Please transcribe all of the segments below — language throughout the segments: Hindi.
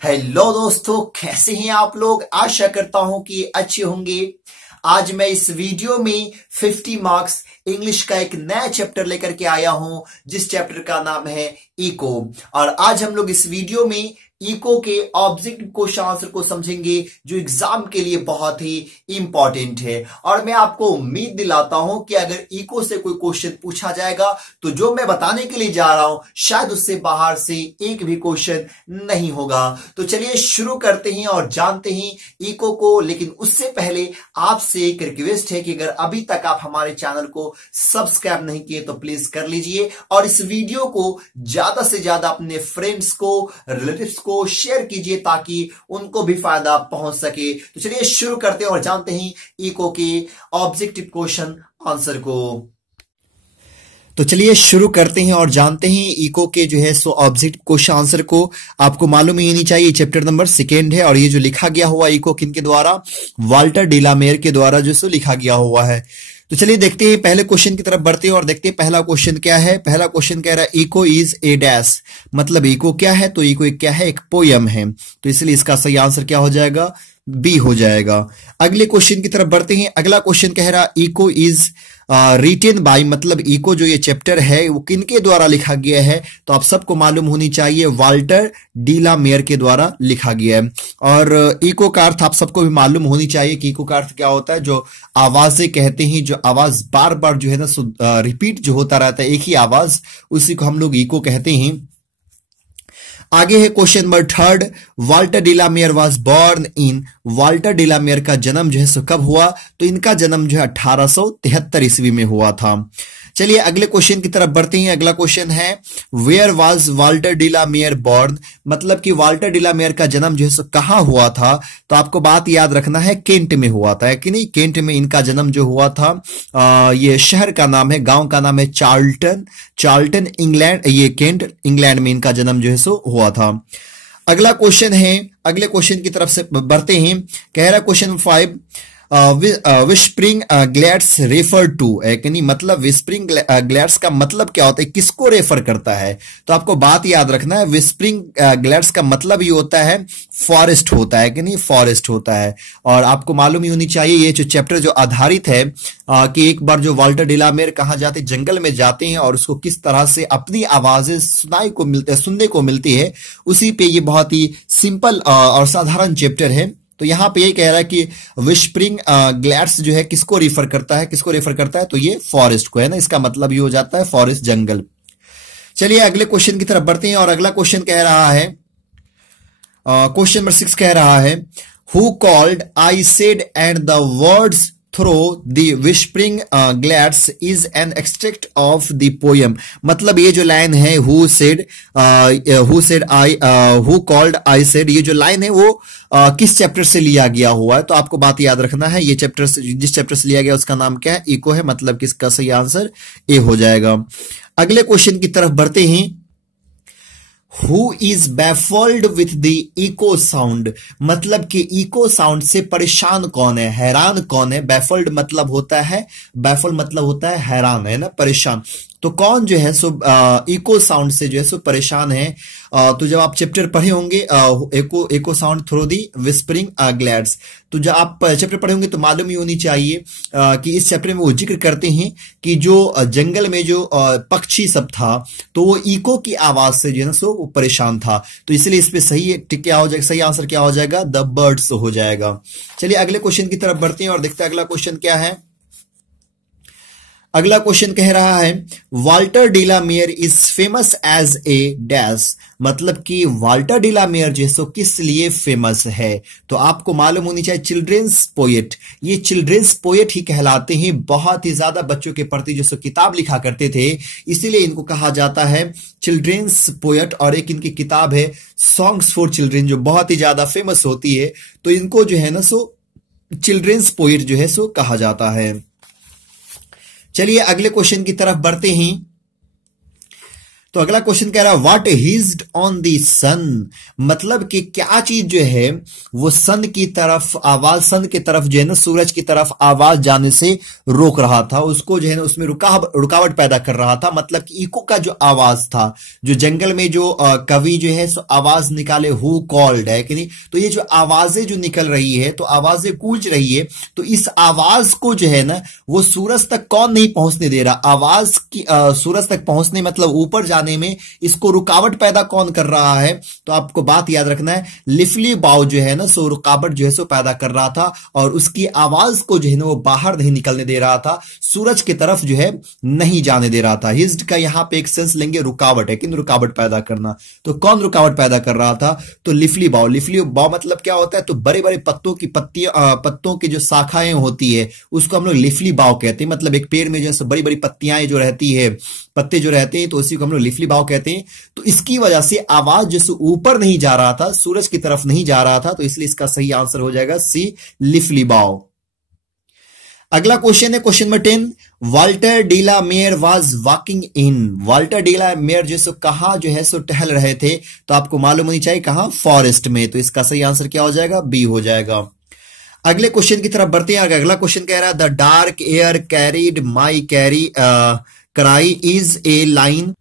हेलो दोस्तों, कैसे हैं आप लोग। आशा करता हूं कि अच्छे होंगे। आज मैं इस वीडियो में 50 मार्क्स इंग्लिश का एक नया चैप्टर लेकर के आया हूं, जिस चैप्टर का नाम है इको। और आज हम लोग इस वीडियो में इको के ऑब्जेक्टिव क्वेश्चन आंसर को समझेंगे, जो एग्जाम के लिए बहुत ही इंपॉर्टेंट है। और मैं आपको उम्मीद दिलाता हूं कि अगर इको से कोई क्वेश्चन पूछा जाएगा तो जो मैं बताने के लिए जा रहा हूं शायद उससे बाहर से एक भी क्वेश्चन नहीं होगा। तो चलिए शुरू करते हैं और जानते हैं इको को। लेकिन उससे पहले आपसे एक रिक्वेस्ट है कि अगर अभी तक आप हमारे चैनल को सब्सक्राइब नहीं किए तो प्लीज कर लीजिए, और इस वीडियो को ज्यादा से ज्यादा अपने फ्रेंड्स को, रिलेटिव्स को शेयर कीजिए ताकि उनको भी फायदा पहुंच सके। तो चलिए शुरू करते हैं और जानते हैं इको के ऑब्जेक्टिव क्वेश्चन आंसर को। तो चलिए शुरू करते हैं और जानते हैं इको के जो है सो ऑब्जेक्टिव क्वेश्चन आंसर को। आपको मालूम ही नहीं चाहिए चैप्टर नंबर 2 है, और ये जो लिखा गया हुआ इको किनके द्वारा, वाल्टर डिलामेयर के द्वारा जो सो लिखा गया हुआ है। तो चलिए देखते हैं, पहले क्वेश्चन की तरफ बढ़ते हैं और देखते हैं पहला क्वेश्चन क्या है। पहला क्वेश्चन कह रहा है इको इज ए डैश, मतलब इको क्या है, तो इको क्या है, एक पोयम है। तो इसलिए इसका सही आंसर क्या हो जाएगा, बी हो जाएगा। अगले क्वेश्चन की तरफ बढ़ते हैं। अगला क्वेश्चन कह रहा इको इज रिटेन बाय, मतलब इको जो ये चैप्टर है वो किनके द्वारा लिखा गया है, तो आप सबको मालूम होनी चाहिए वाल्टर डिलामेयर के द्वारा लिखा गया है। और इको का अर्थ आप सबको भी मालूम होनी चाहिए कि इको का अर्थ क्या होता है, जो आवाजें कहते हैं, जो आवाज बार बार जो है ना रिपीट जो होता रहता है एक ही आवाज, उसी को हम लोग इको कहते हैं। आगे है question number 3, Walter de la Mare was born in, Walter de la Mare का जन्म जो है सो कब हुआ, तो इनका जन्म जो है 1873 ईस्वी में हुआ था। चलिए अगले क्वेश्चन की तरफ बढ़ते हैं। अगला क्वेश्चन है वेयर वाज वाल्टर डिलामेयर बोर्न, मतलब कि वाल्टर डिलामेयर का जन्म जो है सो कहां हुआ था, तो आपको बात याद रखना है केंट में हुआ था, है कि नहीं। केंट में इनका जन्म जो हुआ था। ये शहर का नाम है, गांव का नाम है चार्ल्टन इंग्लैंड, ये केंट इंग्लैंड में इनका जन्म जो है सो हुआ था। अगला क्वेश्चन है, अगले क्वेश्चन की तरफ से बढ़ते हैं। कह रहा क्वेश्चन 5 विस्परिंग ग्लैड्स रेफर टू, है कि नहीं, मतलब विस्परिंग ग्लैड्स का मतलब क्या होता है, किसको रेफर करता है, तो आपको बात याद रखना है विस्परिंग ग्लैड्स का मतलब ये होता है फॉरेस्ट होता है कि नहीं, फॉरेस्ट होता है। और आपको मालूम ही होनी चाहिए ये जो चैप्टर जो आधारित है कि एक बार जो वाल्टर डिलामेयर कहाँ जाते, जंगल में जाते हैं और उसको किस तरह से अपनी आवाजें सुनने को मिलती है, उसी पे ये बहुत ही सिंपल और साधारण चैप्टर है। तो यहां पे ये कह रहा है कि विस्परिंग ग्लैड्स जो है किसको रेफर करता है, तो ये फॉरेस्ट को है ना, इसका मतलब ये हो जाता है फॉरेस्ट, जंगल। चलिए अगले क्वेश्चन की तरफ बढ़ते हैं और अगला क्वेश्चन कह रहा है, क्वेश्चन नंबर 6 कह रहा है who called I said and the words through the whispering glades is an extract of the poem, मतलब ये जो लाइन है हु कॉल्ड आई सेड, ये जो लाइन है वो किस चैप्टर से लिया गया हुआ है, तो आपको बात याद रखना है ये चैप्टर से, जिस चैप्टर से लिया गया उसका नाम क्या है, इको है, मतलब कि इसका सही आंसर ए हो जाएगा। अगले क्वेश्चन की तरफ बढ़ते हैं। Who is baffled with the echo sound, मतलब कि इको साउंड से परेशान कौन है, हैरान कौन है। baffled मतलब होता है हैरान, है ना, परेशान। तो कौन जो है सो इको साउंड से जो है सो परेशान है, तो जब आप चैप्टर पढ़े होंगे echo sound through the whispering glades, तो जब आप चैप्टर पढ़े होंगे तो मालूम ही होनी चाहिए कि इस चैप्टर में वो जिक्र करते हैं कि जो जंगल में जो पक्षी सब था तो वो इको की आवाज से जो है ना सो वो परेशान था। तो इसलिए इस पे सही क्या हो जाएगा, सही आंसर क्या हो जाएगा, द बर्ड्स हो जाएगा। चलिए अगले क्वेश्चन की तरफ बढ़ते हैं और देखते हैं अगला क्वेश्चन क्या है। अगला क्वेश्चन कह रहा है Walter de la Mare is famous as a dash, मतलब कि वाल्टर डिलामेयर जो है किस लिए फेमस है, तो आपको मालूम होनी चाहिए चिल्ड्रेंस पोएट। ये चिल्ड्रेंस पोएट ही कहलाते हैं, बहुत ही ज्यादा बच्चों के प्रति जो किताब लिखा करते थे, इसीलिए इनको कहा जाता है चिल्ड्रेंस पोएट। और एक इनकी किताब है सॉन्ग्स फॉर चिल्ड्रेन, जो बहुत ही ज्यादा फेमस होती है, तो इनको जो है ना चिल्ड्रेंस पोएट जो है कहा जाता है। चलिए अगले क्वेश्चन की तरफ बढ़ते हैं। तो अगला क्वेश्चन कह रहा है व्हाट हिज्ड ऑन द सन, मतलब कि क्या चीज जो है वो सन की तरफ आवाज, सन की तरफ जो है ना सूरज की तरफ आवाज जाने से रोक रहा था, उसको जो है ना उसमें रुकावट पैदा कर रहा था। मतलब कि इको का जो आवाज था, जो जंगल में जो कवि जो है सो आवाज निकाले हु कॉल्ड है कि नहीं, तो ये जो आवाजें जो निकल रही है, तो आवाजें गूंज रही है, तो इस आवाज को जो है ना वो सूरज तक कौन नहीं पहुंचने दे रहा। आवाज की सूरज तक पहुंचने मतलब ऊपर जाने में इसको रुकावट पैदा कौन कर रहा है, तो आपको बात याद रखना है लिफली बाव जो है ना सो रुकावट जो है सो पैदा कर रहा था, और उसकी आवाज को जो है ना वो बाहर नहीं निकलने दे रहा था, सूरज की तरफ जो है नहीं जाने दे रहा था। हिज्ड का यहां पे एक सेंस लेंगे रुकावट है, किन रुकावट पैदा करना, तो कौन रुकावट पैदा कर रहा था, तो लिफली बाव। लिफली बाव मतलब क्या होता है, तो बड़े बड़े पत्तों की पत्तों की जो शाखाएं होती है उसको हम लोग लिफली बाव कहते हैं। मतलब एक पेड़ में जैसे बड़ी बड़ी पत्तियां जो रहती है, पत्ते जो रहते हैं, तो उसी को हम लोग लिफली बाव कहते हैं। तो इसकी वजह से आवाज जैसे ऊपर नहीं जा रहा था, सूरज की तरफ नहीं जा रहा था, तो इसलिए इसका सही आंसर हो जाएगा सी लिफली बाव। अगला क्वेश्चन है question number 10, Walter de la Mare was walking in. Walter de la Mare जो सो कहा जो है सो टहल रहे थे, तो आपको मालूम होनी चाहिए कहां, फॉरेस्ट में, तो इसका सही आंसर क्या हो जाएगा, बी हो जाएगा। अगले क्वेश्चन की तरफ बढ़ते हैं। अगला क्वेश्चन कह रहा है the dark air carried my cry is a line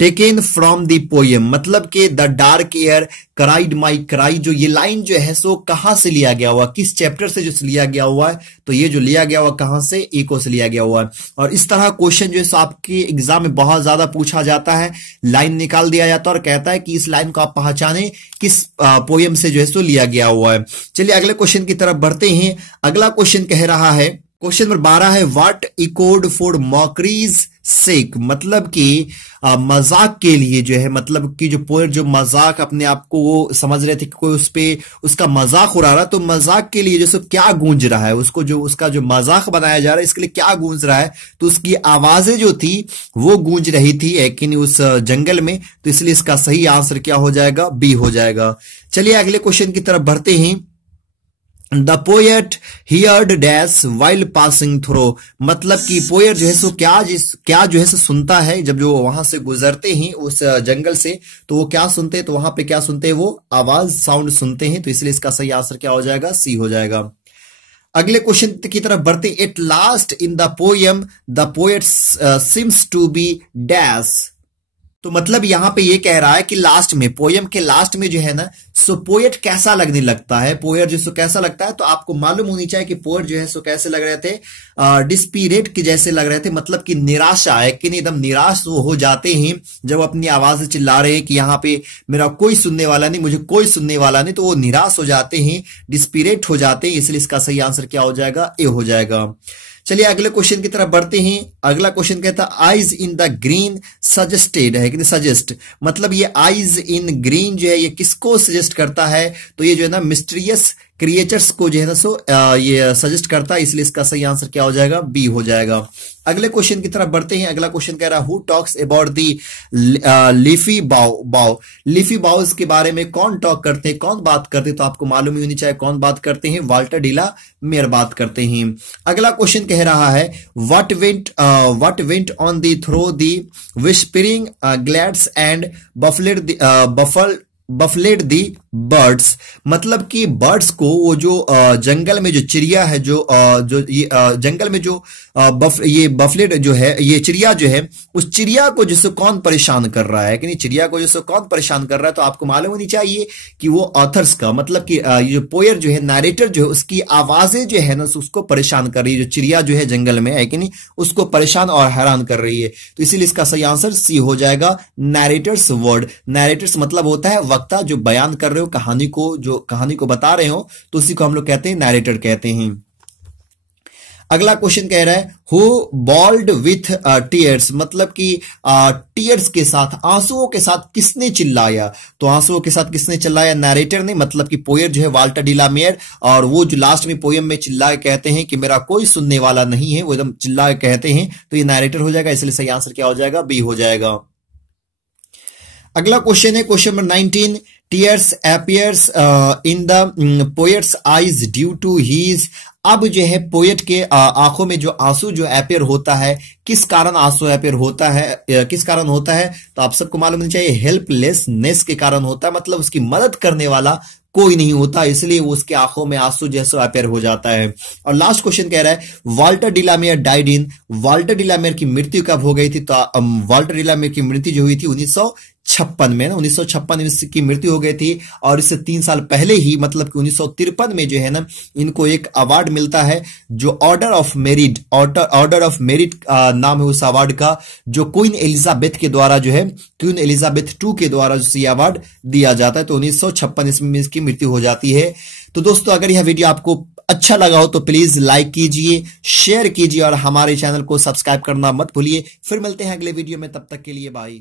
taken from the poem. मतलब कि the dark air carried my cry, जो ये लाइन जो है सो कहां से लिया गया हुआ, किस चैप्टर से जो लिया गया हुआ है, तो ये जो लिया गया हुआ कहां से, इको से लिया गया हुआ है। और इस तरह क्वेश्चन जो है सो आपके एग्जाम में बहुत ज्यादा पूछा जाता है, लाइन निकाल दिया जाता है और कहता है कि इस लाइन को आप पहचाने किस पोयम से जो है सो लिया गया हुआ है। चलिए अगले क्वेश्चन की तरफ बढ़ते हैं। अगला क्वेश्चन कह रहा है, क्वेश्चन नंबर 12 है व्हाट इकोड फॉर मॉकरीज सेक। मतलब कि मजाक के लिए जो है, मतलब कि जो पोएट जो मजाक अपने आप को वो समझ रहे थे कि कोई उस पे उसका मजाक उड़ा रहा, तो मजाक के लिए जो क्या गूंज रहा है, उसको जो उसका जो मजाक बनाया जा रहा है इसके लिए क्या गूंज रहा है, तो उसकी आवाजें जो थी वो गूंज रही थी लेकिन उस जंगल में, तो इसलिए इसका सही आंसर क्या हो जाएगा, बी हो जाएगा। चलिए अगले क्वेश्चन की तरफ बढ़ते हैं। The poet heard dash while passing throw. मतलब कि पोएट जो है सो क्या जो है सो सुनता है, जब जो वहां से गुजरते हैं उस जंगल से, तो वो क्या सुनते हैं, तो वहां पे क्या सुनते हैं, वो आवाज साउंड सुनते हैं, तो इसलिए इसका सही आंसर क्या हो जाएगा, सी हो जाएगा। अगले क्वेश्चन की तरफ बढ़ते, at last in the poem the poet seems to be dash. तो मतलब यहां पे ये कह रहा है कि लास्ट में, पोयम के लास्ट में जो है ना सो पोएट कैसा लगने लगता है, पोएट जो सो कैसा लगता है, तो आपको मालूम होनी चाहिए कि पोएट जो है सो कैसे लग रहे थे, डिस्पीरेट के जैसे लग रहे थे। मतलब कि निराशा है कि नहीं, एकदम निराश वो हो जाते हैं जब अपनी आवाज से चिल्ला रहे हैं कि यहाँ पे मेरा कोई सुनने वाला नहीं, मुझे कोई सुनने वाला नहीं, तो वो निराश हो जाते हैं, डिस्पीरेट हो जाते हैं, इसलिए इसका सही आंसर क्या हो जाएगा, ए हो जाएगा। चलिए अगले क्वेश्चन की तरफ बढ़ते हैं। अगला क्वेश्चन कहता है eyes in the green suggested है कि नहीं, सजेस्ट मतलब ये आइज इन ग्रीन जो है ये किसको सजेस्ट करता है, तो ये जो है ना मिस्टीरियस क्रिएचर्स को जो है ना सो ये सजेस्ट करता है, इसलिए इसका सही आंसर क्या हो जाएगा, बी हो जाएगा। अगले क्वेश्चन की तरफ बढ़ते हैं। अगला क्वेश्चन कह रहा है who talks about the leafy बाउ। लीफी बाउस के बारे में कौन टॉक करते हैं, कौन बात करते हैं, तो आपको मालूम ही होनी चाहिए कौन बात करते हैं, वाल्टर डी ला मेयर बात करते हैं। अगला क्वेश्चन कह रहा है what went on the through the whispering glades and baffled the birds. मतलब कि बर्ड्स को वो जो जंगल में जो चिड़िया है, जो ये जंगल में जो ये बफलेड जो है, ये चिड़िया जो है, उस चिड़िया को जिससे कौन परेशान कर रहा है कि नहीं, चिड़िया को जिससे कौन परेशान कर रहा है, तो आपको मालूम होनी चाहिए कि वो ऑथर्स का, मतलब कि ये जो पोएट जो है, नरेटर जो है, उसकी आवाजें जो है ना उसको परेशान कर रही है, जो चिड़िया जो है जंगल में है कि नहीं, उसको परेशान और हैरान कर रही है, तो इसीलिए इसका सही आंसर सी हो जाएगा, नरेटर्स वर्ड। नरेटर्स मतलब होता है वक्ता, जो बयान कर रहे हो कहानी को, जो कहानी को बता रहे हो, तो उसी को हम लोग कहते हैं नरेटर कहते हैं। अगला क्वेश्चन कह रहा है हु बॉल्ड विथ टीयर्स। मतलब कि टीयर्स के साथ, आंसुओं के साथ किसने चिल्लाया, तो आंसुओं के साथ किसने चिल्लाया, नरेटर ने। मतलब कि पोएट जो है वाल्टर डी ला मेयर, और वो जो लास्ट में पोएम में चिल्ला कहते हैं कि मेरा कोई सुनने वाला नहीं है, वो एकदम चिल्ला कहते हैं, तो ये नरेटर हो जाएगा, इसलिए सही आंसर क्या हो जाएगा, बी हो जाएगा। अगला क्वेश्चन है question number 19, tears appears in the poet's eyes due to his अब जो है पोएट के आंखों में जो आंसू जो अपेयर होता है, किस कारण आंसू अपेयर होता है, किस कारण होता है, तो आप सबको मालूम होना चाहिए हेल्पलेसनेस के कारण होता है, मतलब उसकी मदद करने वाला कोई नहीं होता, इसलिए उसके आंखों में आंसू जैसा अपेयर हो जाता है। और लास्ट क्वेश्चन कह रहा है वाल्टर डिलामेयर डाइड इन, वाल्टर डिलामेयर की मृत्यु कब हो गई थी, तो वाल्टर डिलामेयर की मृत्यु जो हुई थी 1956 में ना, 1956 की मृत्यु हो गई थी। और इससे 3 साल पहले ही मतलब कि 1953 में जो है ना इनको एक अवार्ड मिलता है जो order of merit, order of merit नाम है उस अवार्ड का, जो क्वीन एलिजाबेथ के द्वारा जो है, क्वीन एलिजाबेथ 2 के द्वारा जो ये अवार्ड दिया जाता है। तो 1956 में इसकी मृत्यु हो जाती है। तो दोस्तों अगर यह वीडियो आपको अच्छा लगा हो तो प्लीज लाइक कीजिए, शेयर कीजिए और हमारे चैनल को सब्सक्राइब करना मत भूलिए। फिर मिलते हैं अगले वीडियो में, तब तक के लिए बाय।